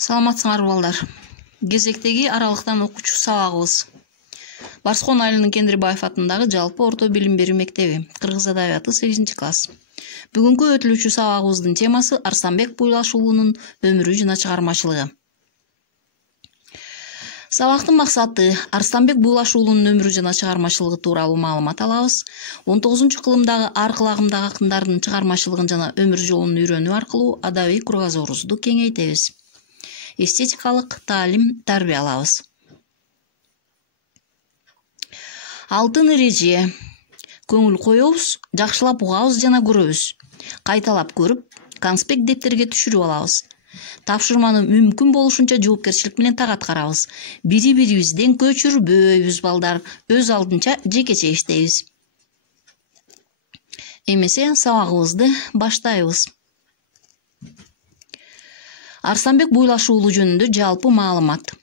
Саламатсыңар балдар. Кезектеги аралыктан окуучу сабагыбыз. Барскон айылынын Кендирбаев атындагы жалпы орто билим берүү мектеби, Кыргыз адабияты 8-класс. Бүгүнкү өтүлүүчү сабагыбыздын темасы Арстанбек Буйлаш уулунун өмүрү жана чыгармачылыгы. Сабактын максаты Арстанбек Буйлаш уулунун өмүрү жана чыгармачылыгы тууралуу маалымат алабыз. 19-кылымдагы ар кылагымдагы акындардын чыгармачылыгын жана өмүр жолун үйрөнүү аркылуу адабий кругозорубузду кеңейтебиз. Эстетикалык таалим тарбия алабыз. Алтын эреже. Көңүл коебуз, жакшылап угабыз жана көрөбүз. Кайталап көрүп, конспект дептерге түшүрүп алабыз. Тапшырманы мүмкүн болушунча жоопкерчилик менен так аткарабыз. Бири-бирибизден көчүрбөйбүз балдар, өз алдынча жекече иштейбиз. Эмесе сабагыбызды баштайбыз. Арстанбек Буйлаш уулу жөнүндө жалпы маалымат.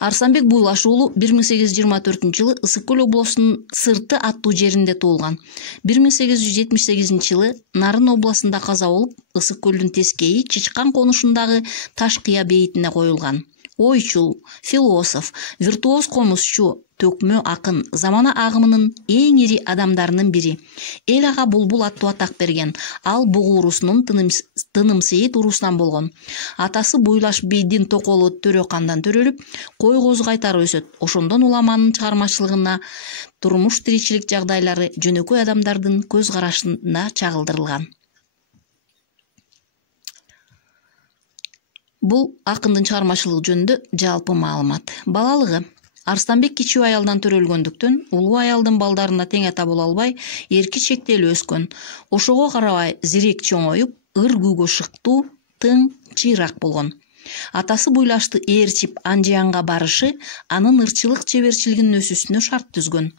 Арстанбек Буйлаш уулу 1824-жылы Ысык көл облусунун Сырты аттуу жеринде туулган. 1878-жылы Нарын областында каза болуп, Ысык көлдүн тескейи Чычкан конушундагы Ташкыя бейитине коюлган. Ойчул, философ, виртуоз комузчу, төкмө акын, замана агымынын эң ири адамдарынын бири. Эл ага Булбул аттуу атак берген. Ал бугу урусунун Тынымсейит урусунан болгон. Атасы Буйлаш бейдин токолу Төрөкандан төрөлүп, кой козу кайтарып өсөт. Ошондон уламанын чыгармачылыгына турмуш тиричилик жагдайлары жөнөкөй адамдардын көз карашына чагылдырылган. Бул акындын чыгармачылыгы жөнүндө жалпы маалымат. Балалыгы. Арстанбек кичүү аялдан төрөлгөндүктөн улуу аялдын балдарына тең ата боло албай, эрки чектелүү өскөн. Ошого карабай зирек чоңоюп, ыр күүгө шыктуу, тың, чыйрак болгон. Атасы Буйлашты ээрчип Анжиянга барышы анын ырчылык чеберчилигинин өсүүсүнө шарт түзгөн.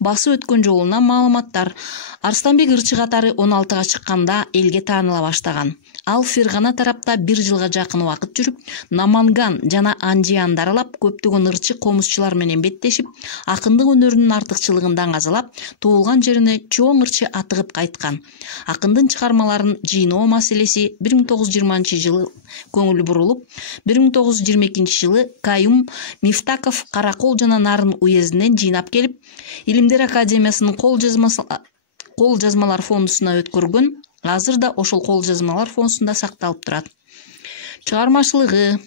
Басып өткөн жолунан маалыматтар. Арстанбек ырчы катары 16-га чыкканда элге тааныла баштаган. Ал Фергана тарапта 1 жылга жакын убакыт жүрүп, Наманган жана Анжиянды аралап, көптөгөн ырчы комузчулар менен беттешип, акындык өнөрүнүн артыкчылыгын даңазалап, туулган жерине чоң ырчы атыгып кайткан. Акындын чыгармаларын жыйноо маселеси 1920-жылы көңүл бурулуп, 1922-жылы Каюм Мифтаков Каракол жана Нарын уездинен жыйнап келип, Илимдер академиясынын кол жазмалар фондусуна өткөргөн. Азыр да ошол кол жазмалар фондусунда сакталып турат. Чыгармачылыгы.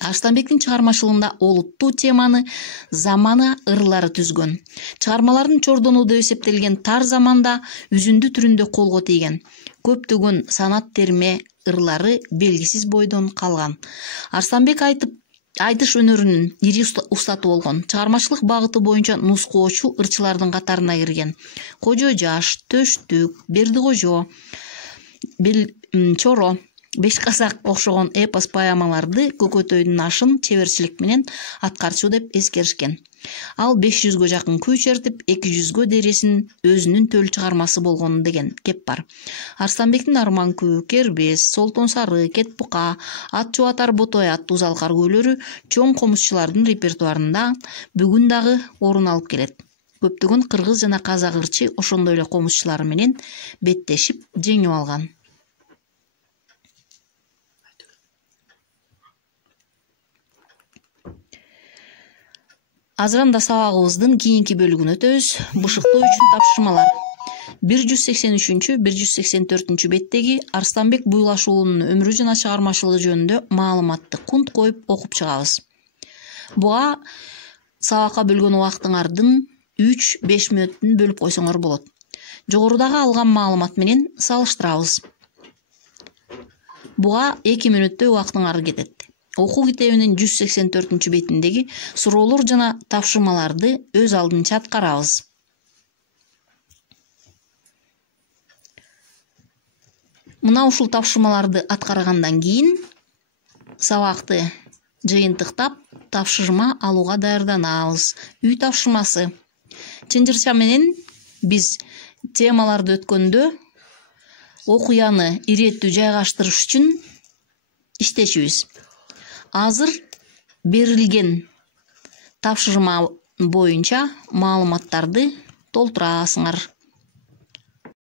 Арстанбектин чыгармачылыгында олуттуу теманы замана ырлары түзгөн. Чыгармалардын чордону деп эсептелген тар заманда үзүндү түрүндө колго тийген. Көптөгөн санат терме ырлары белгисиз бойдон калган. Арстанбек айтыш өнөрүнүн ири устаты болгон. Чыгармачылык багыты боюнча нускоочу ырчылардын катарына кирген. Кожо Жаш, Төштүк, Бердикожо, Чоро, Бешказак окшогон эпос поэмаларды Көкөтөйдүн ашын чеберчилик менен аткарчу деп эскеришкен. Ал 500гө жакын күй чертип, 200гө дересин өзүнүн төл чыгармасы болгону деген кеп бар. Арстанбектин Арман күү, Кербез, Солтон Сары, Кет Бука, Ат Чубатар Ботой аттуу залкар күйлөрү чоң комузчулардын репертуарында бүгүн дагы орун алып келет. Көптөгөн кыргыз жана казак ырчы ошондой эле комузчулары менен беттешип жеңип алган. Азырында сабагыбыздын кийинки бөлүгүнө өтөбүз. Бышыктоо үчүн тапшырмалар. 183-184 беттеги Арстанбек Буйлаш уулунун өмүрү жана чыгармачылыгы жөнүндө маалыматты кунт коюп окуп чыгабыз. Буга сабакка бөлгөн убактыңардын 3-5 мүнөтүн бөлүп койсоңор болот. Жогорудагы алган маалымат менен салыштырабыз. Буга 2 мүнөттөй убактыңар кетет. Окуу китебинин 184 бетиндеги суроолор жана тапшырмаларды өз алдынча аткарабыз. Мына ушул тапшырмаларды аткаргандан кийин сабакты жыйынтыктап, тапшырма алууга даярданабыз. Үй тапшырмасы. Чынжырча менен биз темаларды өткөндө окуяны иреттүү жайгаштырыш үчүн иштешибиз. Азыр берилген тапшырма боюнча маалыматтарды толтурасыңар.